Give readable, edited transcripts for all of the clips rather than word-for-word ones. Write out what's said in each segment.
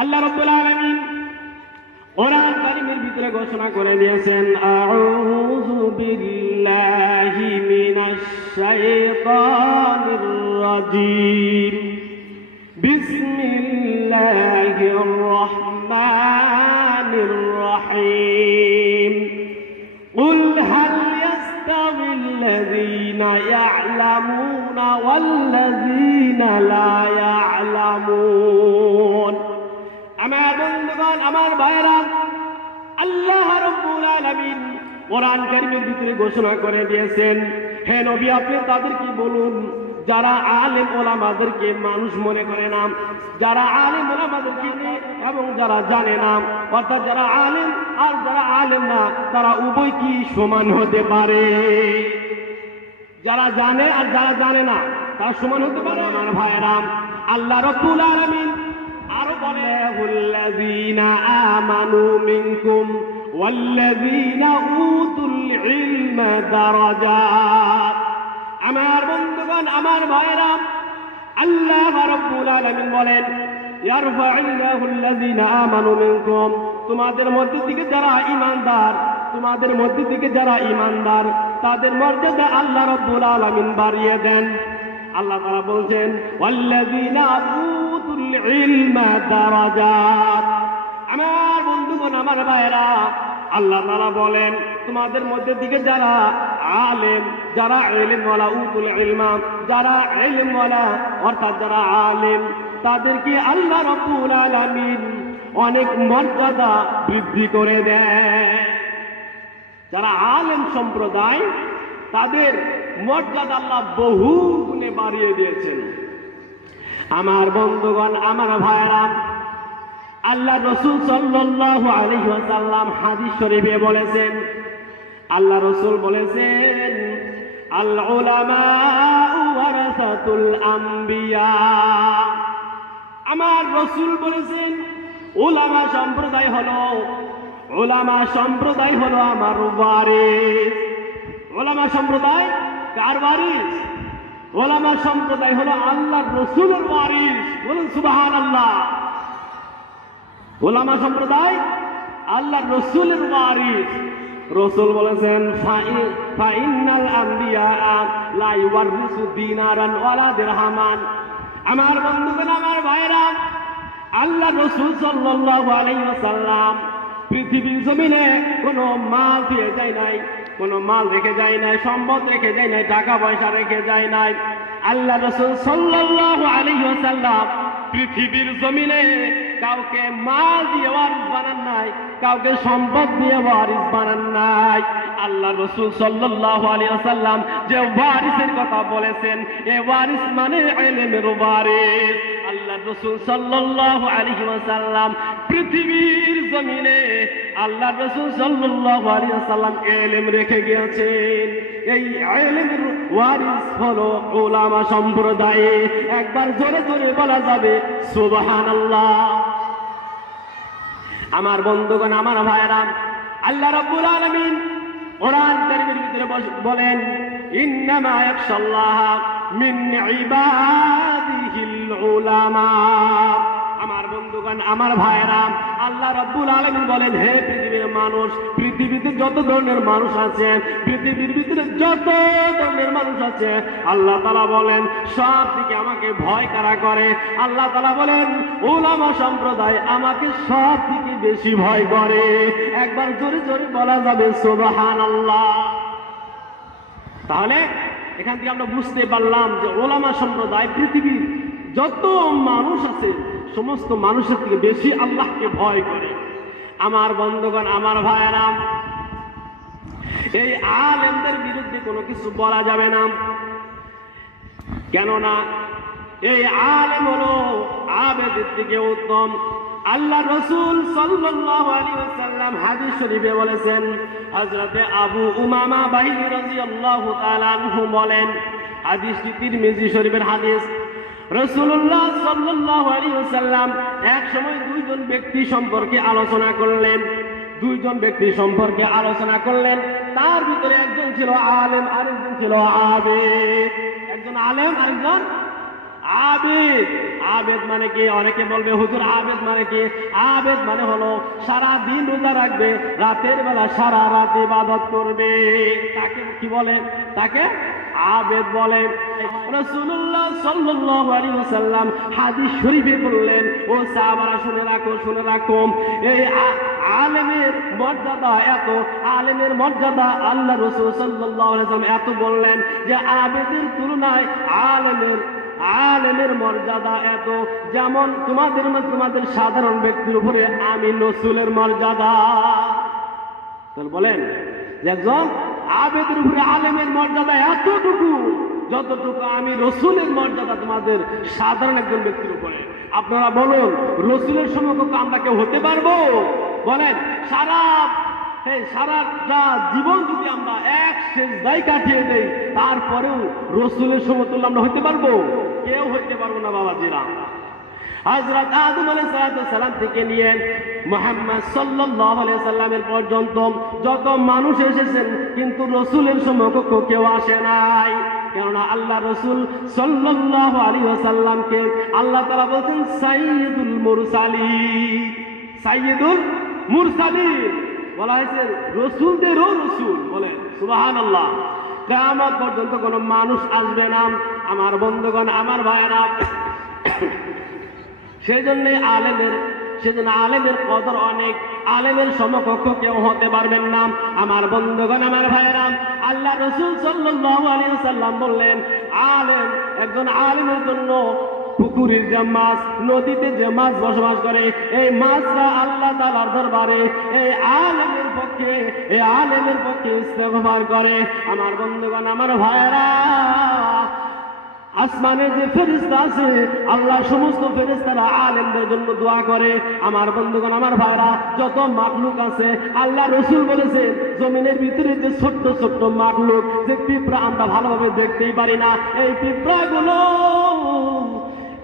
আল্লাহ রাব্বুল আলামিন কোরআন কারীমের ভিতরে ঘোষণা করে দিয়েছেন, আউযু বিল্লাহি মিনাশ শাইতানির রাজীম, বিসমিল্লাহির রহমানির রহিম, কুল হাল ইয়াস্তাবিল্লাযীনা ইয়া'লামুনা ওয়াল্লাযীনা লা ইয়া'লামুন। আমার বন্ধুগণ, আমার ভাইরা, আল্লাহ রাব্বুল আলামিন কোরআন কারীমের ভিতরে ঘোষণা করে দিয়েছেন, হে নবী আপনি তাদেরকে বলুন যারা আলেম ওলামাদেরকে মানুষ মনে করে না, যারা আলেম ওলামাদেরকে এবং যারা জানে না, অর্থাৎ যারা আলেম আর যারা আলেম না, তারা উভয় কি সমান হতে পারে? যারা জানে আর যারা জানে না তারা সমান হতে পারে? আমার ভাইরা, আল্লাহ রাব্বুল আলামিন আরো বলে, আল্লাযীনা আমানু মিনকুম ওয়াল্লাযীনা উতুল ইলমা দারাজাত। আমার বন্ধুগণ, আমার ভাইরা, আল্লাহ রাব্বুল আলামিন বলেন, ইয়ারফা'ুল্লাহু আল্লাযীনা আমানু মিনকুম, তোমাদের মধ্যে থেকে যারা ঈমানদার, তোমাদের মধ্যে থেকে যারা ঈমানদার তাদের মর্যাদা আল্লাহ রাব্বুল আলামিন বাড়িয়ে দেন। আল্লাহ তাআলা বলছেন, ওয়াল্লাযীনা উতুল ইলমা দারাজাত। আমার বন্ধুগণ, আমার ভাইরা, আল্লাহ তাআলা বলেন তোমাদের মধ্যে থেকে যারা আলেম, যারা ইলমওয়ালা, উতুল ইলমা, যারা ইলমওয়ালা অর্থাৎ যারা আলেম, তাদেরকে আল্লাহ রাব্বুল আলামিন অনেক মর্যাদা বৃদ্ধি করে দেয়। যারা আলেম সম্প্রদায় তাদের মর্যাদা আল্লাহ বহু গুণে বাড়িয়ে দিয়েছেন। আমার বন্ধুগণ, আমার ভাইরা, আল্লাহ রাসূল সাল্লাল্লাহু আলাইহি ওয়াসাল্লাম হাদিস শরীফে বলেছেন, আল্লাহ রাসূল বলেছেন, আল উলামা ওয়ারাসাতুল আম্বিয়া। আমার রাসূল বলেছেন উলামা সম্প্রদায় হলো আমার ওয়ারিস। উলামা সম্প্রদায় কার ওয়ারিস? উলামা সম্প্রদায় হলো আল্লাহর রাসূলের ওয়ারিস। বলুন সুবহানাল্লাহ। উলামা সম্প্রদায় আল্লাহর রাসূলের ওয়ারিস। রাসূল বলেছেন, ফাইনাল আম্বিয়া লা ইওয়ারিসু দিনারান ওয়ালা দিরহামান। আমার বন্ধুগণ, আমার ভাইরা, আল্লাহ রাসূল সাল্লাল্লাহু আলাইহি ওয়াসাল্লাম পৃথিবীর জমিনে কোনো মাল দিয়ে যায় নাই, কোনো মাল রেখে যায় নাই, সম্পদ রেখে যায় নাই, টাকা পয়সা রেখে যায় নাই। আল্লাহ রাসূল সাল্লাল্লাহু আলাইহি ওয়াসাল্লাম পৃথিবীর জমিনে কাউকে মাল দিয়ে ওয়ারিস বানান নাই, কাউকে সম্পদ দিয়ে ওয়ারিস বানান নাই। আল্লাহ রাসূল সাল্লাল্লাহু আলাইহি ওয়াসাল্লাম যে ওয়ারিসের কথা বলেছেন, এই ওয়ারিস মানে ইলমের ওয়ারিস। আল্লাহ রাসূল সাল্লাল্লাহু আলাইহি ওয়াসাল্লাম পৃথিবীর জমিনে আল্লাহ রাসূল সাল্লাল্লাহু আলাইহি ওয়াসাল্লাম ইলম রেখে গিয়েছেন। এই ইলমের ওয়ারিস হলো উলামা সম্প্রদায়। একবার জোরে জোরে বলা যাবে সুবহানাল্লাহ। আমার বন্ধুগণ, আমার ভাইরা, আল্লাহ রাব্বুল আলামিন কোরআন কারীমের ভিতরে বলেন, ইন্নামা ইয়াখশাল্লাহ মিন ইবাদিহিল উলামা। আমার বন্ধুগণ, আমার ভাইরা, আল্লাহ রাব্বুল আলামিন বলেন, হে পৃথিবীর মানুষ, পৃথিবীতে যত ধরনের মানুষ আছে, পৃথিবীর ভিতরে যত ধরনের মানুষ আছে, আল্লাহ তাআলা বলেন সব থেকে আমাকে ভয় কারা করে? আল্লাহ তাআলা বলেন উলামা সম্প্রদায় আমাকে সব থেকে বেশি ভয় করে। একবার জোরে জোরে বলা যাবে সুবহানাল্লাহ। তাহলে এখান থেকে আমরা বুঝতে পারলাম যে উলামা সম্প্রদায় পৃথিবীর যত মানুষ আছে সমস্ত মানুষের থেকে বেশি আল্লাহকে ভয় করে। আমার বন্ধুগণ, আমার ভাইয়েরা, এই আলেমদের বিরুদ্ধে কোনো কিছু বলা যাবে না। কেননা এই আলেম হলো আবেদের থেকে উত্তম। আল্লাহ রাসূল সাল্লাল্লাহু আলাইহি ওয়াসাল্লাম হাদিস শরীফে বলেছেন, হযরতে আবু উমামা বাহিনী রাদিয়াল্লাহু তাআলা আনহু বলেন, হাদিসটি তিরমিজি শরীফের হাদিস, রাসূলুল্লাহ সাল্লাল্লাহু আলাইহি ওয়াসাল্লাম এক সময় দুইজন ব্যক্তি সম্পর্কে আলোচনা করলেন। তার ভিতরে একজন ছিল আলেম, আরেকজন ছিল আবেদ। একজন আলেম, আরেকজন আবেদ। আবেদ মানে কি? অনেকে বলবে হুজুর আবেদ মানে কি? আবেদ মানে হলো সারা দিন রোজা রাখবে, রাতের বেলা সারা রাত ইবাদত করবে, তাকে কি বলে? তাকে আবেদ বলে। রাসূলুল্লাহ সাল্লাল্লাহু আলাইহি ওয়াসাল্লাম হাদিস শরীফে বললেন, ও সাহাবারা শুনে রাখো, শুনে রাখো, এই আলেমের মর্যাদা এত, আলেমের মর্যাদা আল্লাহ রাসূল সাল্লাল্লাহু আলাইহি ওয়াসাল্লাম এত বললেন যে আবেদের তুলনায় আলেমের মর্যাদা এত, যেমন তোমাদের সাধারণ ব্যক্তির উপরে আমি রাসূলের মর্যাদা। তো বলেন যে একজন আবেদের উপরে আলেমের মর্যাদা এতটুকু যতটুকু আমি রাসূলের মর্যাদা তোমাদের সাধারণ একজন ব্যক্তির উপরে। আপনারা বলুন, রাসূলের সমকক্ষ আমরা কেউ হতে পারবো? বলেন, সারাটা জীবন যদি আমরা এক সেজদায় কাটিয়ে দেই, তারপরেও রাসূলের সমতুল্য আমরা হতে পারবো? কেউ হতে পারবো না বাবাজিরা। হযরত আদম আলাইহিস সালাম থেকে নিয়ে মুহাম্মদ সাল্লাল্লাহু আলাইহি সাল্লামের পর্যন্ত যত মানুষ এসেছেন, কিন্তু রাসূলের সমকক্ষ কেউ আসে নাই। কেননা আল্লাহ রাসূল সাল্লাল্লাহু আলাইহি ওয়াসাল্লামকে আল্লাহ তাআলা বলেছেন সাইয়্যিদুল মুরসালিন। সাইয়্যিদুল মুরসালিন বলা হয়েছে রাসূলদেরও রাসূল। বলেন সুবহানাল্লাহ। কিয়ামত পর্যন্ত কোনো মানুষ আসবে না আমার বন্ধুগণ, আমার ভাইয়েরা। সেজন্য আলেমের কদর অনেক, আলেমের সমকক্ষ কেউ হতে পারবেন না আমার বন্ধুগণ, আমার ভাইয়েরা। আল্লাহ রাসূল সাল্লাল্লাহু আলাইহি ওয়াসাল্লাম বললেন, একজন আলেমের জন্য পুকুরের যে মাছ, নদীতে যে মাছ বসবাস করে, এই মাছরা আল্লাহ তাআলার দরবারে এই আলেমের পক্ষে ইস্তেগফার করে। আমার বন্ধুগণ, আমার ভাইয়েরা, আসমানে যে ফেরেশতা আছে, আল্লাহ সমস্ত ফেরেশতারা আলেমদের জন্য দোয়া করে। আমার বন্ধুগণ, আমার ভাইরা, যত মাখলুক আছে, আল্লাহ রাসূল বলেছেন জমিনের ভিতরে যে ছোট্ট ছোট্ট মাখলুক, যে পিঁপড়া আমরা ভালোভাবে দেখতেই পারি না, এই পিঁপড়াগুলো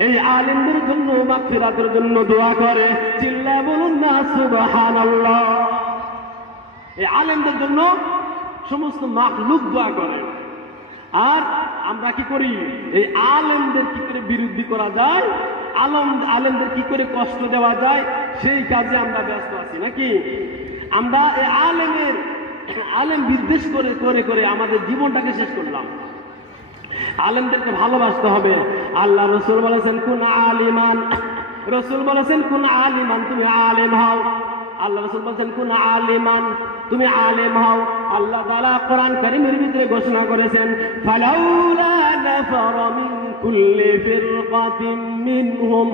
এই আলেমদের জন্য মাগফিরাতের জন্য দোয়া করে। চিল্লায়ে বলুন না সুবহানাল্লাহ। এই আলেমদের জন্য সমস্ত মাখলুক দোয়া করে। আর আমরা কি করি? এই আলেমদের কি করে বিরুদ্ধে করা যায়, আলেমদের কি করে কষ্ট দেওয়া যায়, সেই কাজে আমরা ব্যস্ত আছি নাকি? আমরা এই আলেম বিদ্বেষ করে আমাদের জীবনটাকে শেষ করলাম। আলেমদেরকে ভালোবাসতে হবে। আল্লাহ রাসূল বলেছেন কুন আলিমান, রাসূল বলেছেন কুন আলিমান, তুমি আলেম হও। আল্লাহ রাসূল বলেছেন কুন আলিমান, তুমি আলেম হও। আল্লাহ তাআলা কোরআন কারীমের ভিতরে ঘোষণা করেছেন ফালাউলা নাফারা মিন কুল্লি ফিরকাতিন মিনহুম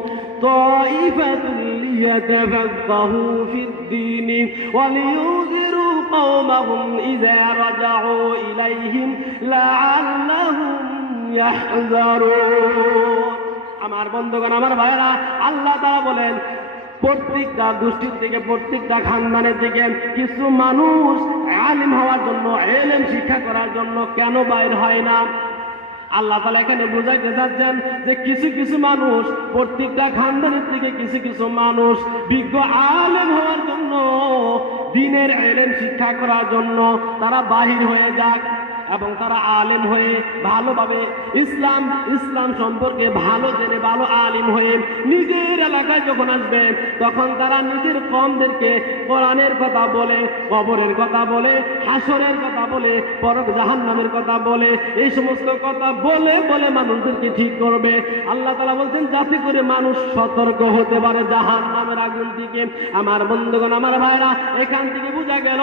তাইফাতুন লিয়াতাফাক্কাহু ফিদ-দীন ওয়া লিয়ুযিরু কওমাহুম ইযা রাজাউ ইলাইহিম লাআল্লাহুম ইয়াহযারুন। আমার বন্ধুগণ, আমার ভাইরা, আল্লাহ তাআলা বলেন প্রত্যেকটা গোষ্ঠীর থেকে, প্রত্যেকটা খানদানের থেকে কিছু মানুষ আলিম হওয়ার জন্য, ইলম শিক্ষা করার জন্য কেন বাইর হয় না? আল্লাহ তাআলা এখানে বুঝাইতে যাচ্ছেন যে কিছু কিছু মানুষ, প্রত্যেকটা খানদানের থেকে কিছু কিছু মানুষ বিজ্ঞ আলেম হওয়ার জন্য, দ্বীনের ইলম শিক্ষা করার জন্য তারা বাহির হয়ে যাক এবং তারা আলেম হয়ে ভালোভাবে ইসলাম সম্পর্কে ভালো জেনে, ভালো আলিম হয়ে নিজের এলাকায় যখন আসবে, তখন তারা নিজের কওমদেরকে কোরআনের কথা বলে, কবরের কথা বলে, হাসরের কথা বলে, পরক জাহান্নামের কথা বলে, এই সমস্ত কথা বলে বলে মানুষদেরকে ঠিক করবে। আল্লাহ তাআলা বলছেন যাতে করে মানুষ সতর্ক হতে পারে জাহান্নামের আগুন থেকে। আমার বন্ধুগণ, আমার ভাইরা, এখান থেকে বোঝা গেল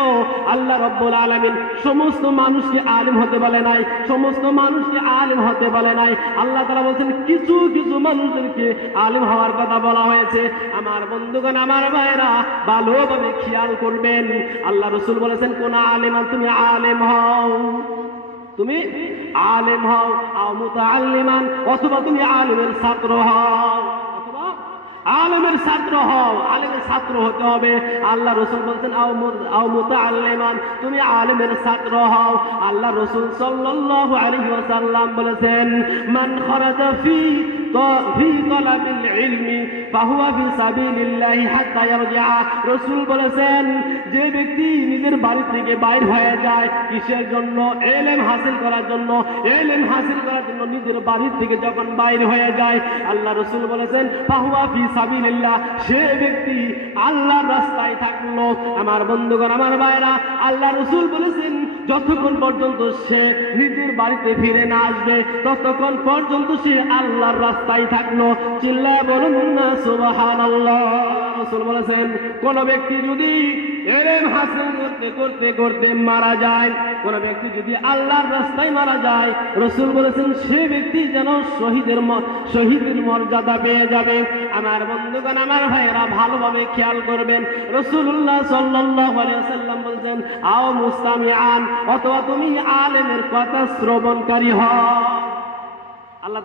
আল্লাহ রাব্বুল আলামিন সমস্ত মানুষকে আলিম হতে বলে নাই, সমস্ত মানুষকে আলিম হতে বলে নাই। আল্লাহ তাআলা বলেন কিছু কিছু মানুষদেরকে আলিম হওয়ার কথা বলা হয়েছে। আমার বন্ধুগণ, আমার ভাইরা, ভালোভাবে খেয়াল করবেন। আল্লাহ রাসূল বলেছেন কোন আলিমান, তুমি আলেম হও, তুমি আলেম হও, আও মুতাআল্লিমান, অথবা তুমি আলিমের ছাত্র হও, আলেমের ছাত্র হও। আলেমের ছাত্র হতে হবে। আল্লাহ রাসূল বলেন আও মুতাআল্লিমান, তুমি আলেমের ছাত্র হও। আল্লাহ রাসূল সাল্লাল্লাহু আলাইহি ওয়াসাল্লাম বলেছেন মান খারাজা ফি তালাবিল ইলমি ফাহুয়া ফি সাবিলিল্লাহি হাত্তা ইয়ারজিআ। রাসূল বলেছেন যে ব্যক্তি নিজের বাড়ি থেকে বাইর হয়ে যায় কিসের জন্য? ইলম হাসিল করার জন্য। ইলম হাসিল করার জন্য নিজের বাড়ি থেকে যখন বাইর হয়ে যায়, আল্লাহ রাসূল বলেছেন ফাহুয়া ফি সাবিলিল্লাহ, সে ব্যক্তি আল্লাহর রাস্তায় থাকলো। আমার বন্ধুগণ, আমার ভাইরা, আল্লাহ রাসূল বলেছেন যতক্ষণ পর্যন্ত সে নিজের বাড়িতে ফিরে না আসবে ততক্ষণ পর্যন্ত সে আল্লাহর রাস্তায় থাকলো। চিল্লায় বলুন না সুবহানাল্লাহ। রাসূল বলেছেন কোন ব্যক্তি যদি ইলম হাসিল করতে করতে করতে মারা যায়, কোন ব্যক্তি যদি আল্লাহর রাস্তায় মারা যায়, রাসূল বলেছেন সে ব্যক্তি যেন শহীদের মর্যাদা পেয়ে যাবে। আমার বন্ধুগণ, আমার ভাইয়েরা, ভালোভাবে খেয়াল করবেন। রাসূলুল্লাহ সাল্লাল্লাহু আলাইহি ওয়াসাল্লাম বলেছেন আও মুস্তামিআন, অথবা তুমি আলেমের কথা শ্রবণকারী হও। আল্লাহ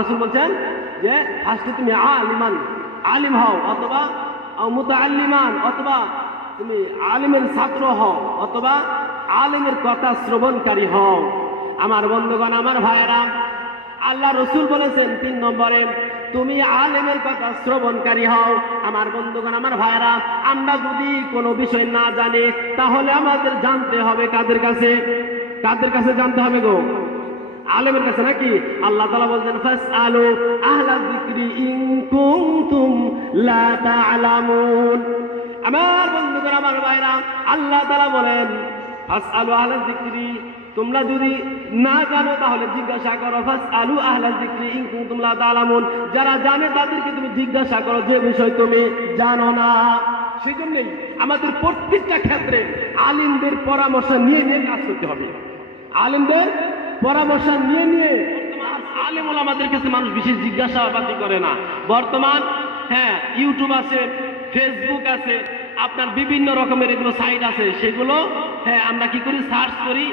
রাসূল বলেছেন যে ফার্স্টে তুমি আলিম হও, অথবা মুতাআল্লিমান, অথবা তুমি আলিমের ছাত্র হও, অথবা আলিমের কথা শ্রবণকারী হও। আমার বন্ধুগণ, আমার ভাইয়েরা, আল্লাহ রাসূল বলেছেন 3 নম্বরে তুমি আলেমের কথা শ্রবণকারী হও। আমার বন্ধুগণ, আমার ভাইয়েরা, আমরা যদি কোনো বিষয় না জানি তাহলে আমাদের জানতে হবে কাদের কাছে? কাদের কাছে জানতে হবে গো? আলেমের কাছে, নাকি? আল্লাহ তাআলা বলেন ফাসআলু আহলা যিকরি ইন কুনতুম লা তা'লামুন। আমার বন্ধুগণ, আমার ভাইরা, আল্লাহ তাআলা বলেন ফাসআলু আহলা যিকরি, তোমরা যদি না জানো তাহলে জিজ্ঞাসা করো। ফাসআলু আহলা যিকরি ইন কুনতুম লা তা'লামুন, যারা জানে তাদেরকে তুমি জিজ্ঞাসা করো যে বিষয় তুমি জানো না। সেজন্যই আমাদের প্রত্যেকটা ক্ষেত্রে আলিমদের পরামর্শ নিয়ে নিয়ে কাজ করতে হবে। আলিমদের পরামর্শ নিয়ে নিয়ে, আলেম ওলামাদের কাছে মানুষ বিশেষ জিজ্ঞাসাবাদি করে না। বর্তমান ইউটিউব আছে, ফেসবুক আছে, আপনার বিভিন্ন রকমের এগুলো সাইট আছে, সেগুলো আমরা কি করি? সার্চ করি।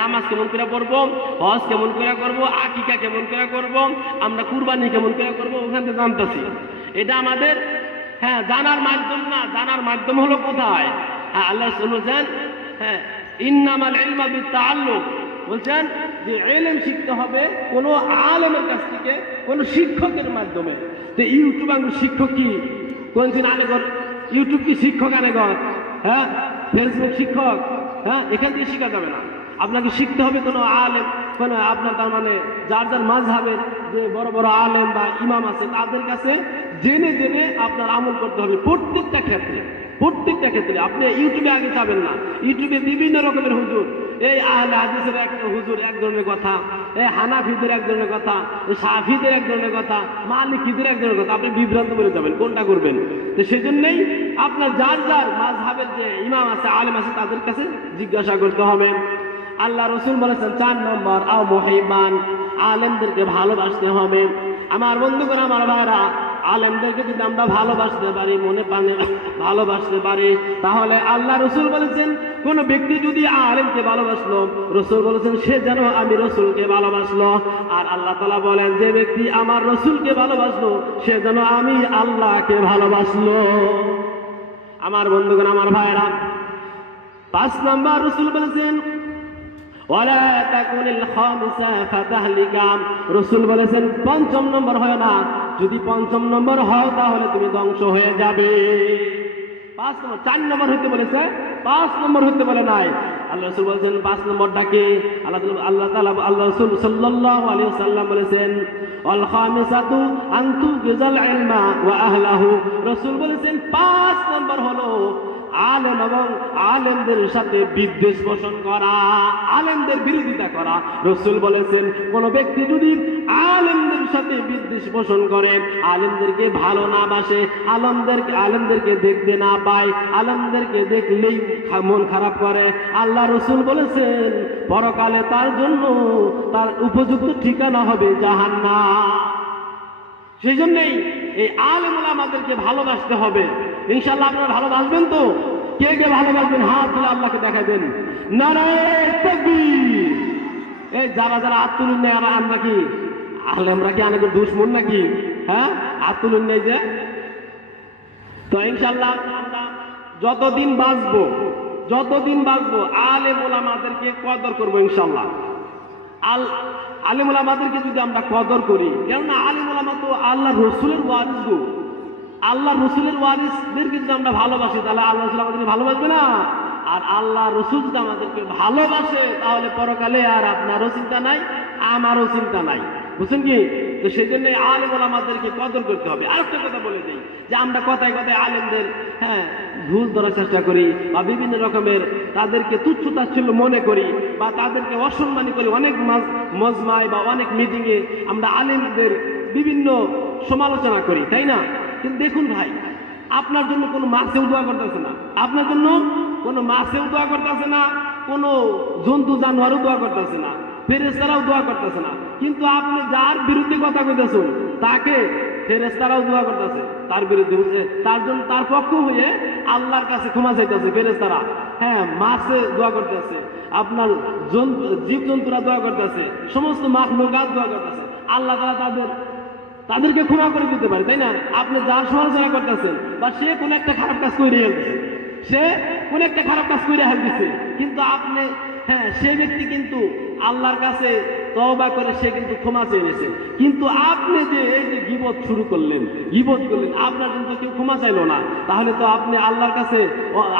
নামাজ কেমন করে পড়বো, হজ কেমন করে করবো, আকিকা কেমন করে করবো, আমরা কুরবানি কেমন করে করবো, ওখান থেকে জানতেছি। এটা আমাদের জানার মাধ্যম না। জানার মাধ্যম হলো কোথায়? আল্লাহ বলছেন ইন্নামাল ইলমু বিত-তাআল্লুম, বলছেন যে ইলম শিখতে হবে কোনো আলেমের কাছ থেকে, কোনো শিক্ষকের মাধ্যমে। তো ইউটিউব শিক্ষক কি? কোনদিন আনেগর ইউটিউব কি শিক্ষক আনেগর? ফেসবুক শিক্ষক? এখান থেকে শেখা যাবে না। আপনাকে শিখতে হবে কোনো আলেম, কোনো আপনার তার মানে যার যার মাযহাবের যে বড় বড় আলেম বা ইমাম আছে তাদের কাছে জেনে জেনে আপনার আমল করতে হবে প্রত্যেকটা ক্ষেত্রে। প্রত্যেকটা ক্ষেত্রে আপনি ইউটিউবে আগে যাবেন না। ইউটিউবে বিভিন্ন রকমের হুজুর, এই আহলে হাদিসের একটা হুজুর এক ধরনের কথা, এই হানাফিদের এক ধরনের কথা, এই শাফিদের এক ধরনের কথা, মালিকিদের এক ধরনের কথা, আপনি বিভ্রান্ত করে যাবেন, কোনটা করবেন? তো সেই জন্যই আপনার যার যার মাযহাবের যে ইমাম আছে, আলেম আছে, তাদের কাছে জিজ্ঞাসা করতে হবে। আল্লাহ রাসূল বলেছেন 4 নম্বর আও মুহিবান, আলেমদেরকে ভালোবাসতে হবে। আমার বন্ধুগণ, আমার ভাইরা, আলেমদেরকে যদি আমরা ভালোবাসতে পারি, মনে প্রাণে ভালোবাসতে পারি, তাহলে আল্লাহ রাসূল বলেছেন কোন ব্যক্তি যদি আলেমকে ভালোবাসলো, রাসূল বলেছেন সে যেন আমি রাসূলকে ভালোবাসলো। আর আল্লাহ তাআলা বলেন যে ব্যক্তি আমার রাসূলকে ভালোবাসলো সে যেন আমি আল্লাহকে ভালোবাসলো। আমার বন্ধুগণ, আমার ভাইরা, 5 নম্বর রাসূল বলেছেন ওয়ালা তাকুনিল খামিসা ফাতাহলিকা, রাসূল বলেছেন 5ম নম্বর হয় না। যদি 5ম নম্বর হও তাহলে তুমি ধ্বংস হয়ে যাবে। 5 নম্বর, 4 নম্বর হতে বলেছে, 5 নম্বর হতে বলে নাই। আল্লাহ রাসূল বলেছেন 5 নম্বরটাকে আল্লাহ তাআলা আল্লাহ রাসূল সাল্লাল্লাহু আলাইহি ওয়াসাল্লাম বলেছেন ওয়াল খামিসাতু আনতু গিজাল ইলমা ওয়া আহলাহু। রাসূল বলেছেন 5 নম্বর হলো আলেম এবং আলেমদের সাথে বিদ্বেষ পোষণ করা, আলেমদের বিরোধিতা করা। রাসূল বলেছেন কোন ব্যক্তি যদি আলেমদের সাথে বিদ্বেষ পোষণ করে, আলেমদেরকে ভালো না বাসে, আলেমদেরকে দেখতে না পায়, আলেমদেরকে দেখলেই মন খারাপ করে, আল্লাহ রাসূল বলেছেন পরকালে তার জন্য তার উপযুক্ত ঠিকানা হবে জাহান্নাম। সেই জন্যই এই আলেম ওলামাদেরকে ভালোবাসতে হবে। ইনশাআল্লাহ আপনারা ভালোবাসবেন তো? কে কে ভালোবাসবেন হাত তুলে আল্লাহকে দেখাবেন। নারায়ে তাকবীর। এই যারা যারা হাত তুলুন না, আমরা কি আলেমরা কি অনেক দুশমন নাকি? হাত তুলুন নেই যে। তো ইনশাআল্লাহ আমরা যতদিন বাঁচবো আলেম ওলামাদেরকে কদর করবো ইনশাআল্লাহ। আলেম ওলামাদেরকে যদি আমরা কদর করি, কেননা আলেম ওলামা তো আল্লাহ রসুলের ওয়ারিস গো। আল্লাহ রসুলের ওয়ারিসদেরকে যদি আমরা ভালোবাসি তাহলে আল্লাহ রসুল আমাদেরকে ভালোবাসবে না? আর আল্লাহ রসুল যদি আমাদেরকে ভালোবাসে তাহলে পরকালে আর আপনারও চিন্তা নাই, আমারও চিন্তা নাই। বুঝছেন কি? তো সেই জন্য আলেম ওলামাদেরকে কদর করতে হবে। আরেকটা কথা বলে দিই যে আমরা কথায় কথায় আলেমদের ঘুষ ধরার চেষ্টা করি বা বিভিন্ন রকমের তাদেরকে তুচ্ছ তাচ্ছিল্য মনে করি বা তাদেরকে অসম্মানী করি। অনেক মজমায় বা অনেক মিটিংয়ে আমরা আলেমদের বিভিন্ন সমালোচনা করি, তাই না? কিন্তু দেখুন ভাই, আপনার জন্য কোনো মাছেও দোয়া করতেছে না, আপনার জন্য কোনো মাছেও দোয়া করতেছে না, কোনো জন্তু জানোয়ারও দোয়া করতেছে না, ফেরেশতারাও দোয়া করতেছে না। কিন্তু আপনি যার বিরুদ্ধে কথা কইতেছেন তাকে ফেরেশতারাও দোয়া করতেছে, তার বিরুদ্ধে, তার জন্য তার পক্ষ হয়ে আল্লাহর কাছে ক্ষমা চাইতেছে ফেরেশতারা। মাছে দোয়া করতেছে, আপনার জীব জন্তুরা দোয়া করতেছে, সমস্ত মাখলুকাত দোয়া করতেছে। আল্লাহ তাআলা তাদেরকে ক্ষমা করে দিতে পারে, তাই না? আপনি যার সমালোচনা করতেছেন বা সে কোন একটা খারাপ কাজ করে ফেলতেছে, সে কোন একটা খারাপ কাজ করে ফেলতেছে, কিন্তু আপনি সে ব্যক্তি কিন্তু আল্লাহর কাছে তওবা করে সে কিন্তু ক্ষমা চেয়ে নিয়েছে। কিন্তু আপনি যে এই যে গীবত শুরু করলেন, গীবত করলেন, আপনার জন্য কেউ ক্ষমা চাইলো না, তাহলে তো আপনি আল্লাহর কাছে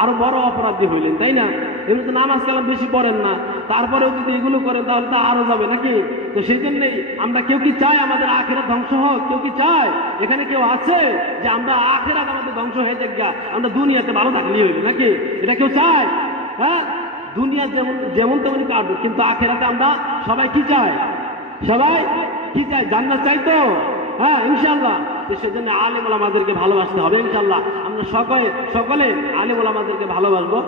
আরো বড় অপরাধী হইলেন, তাই না? এমনি তো নামাজ কালাম বেশি পড়েন না, তারপরেও যদি এগুলো করেন তাহলে তা আরো যাবে নাকি? তো সেই জন্যই আমরা কেউ কি চাই আমাদের আখিরাত ধ্বংস হোক? কেউ কি চায়? এখানে কেউ আছে যে আমরা আখিরাত আমাদের ধ্বংস হয়ে যাক, আমরা দুনিয়াতে ভালো থাকলেই হইবে নাকি? এটা কেউ চায়? দুনিয়া যেমন যেমন তেমনই কাটবে, কিন্তু আখিরাতে আমরা সবাই কি চাই? সবাই কি চাই? জান্নাত চাই তো? ইনশাআল্লাহ। সেজন্য আলেম ওলামাদেরকে ভালোবাসতে হবে ইনশাআল্লাহ। আমরা সকলে আলেম ওলামাদেরকে ভালোবাসবো।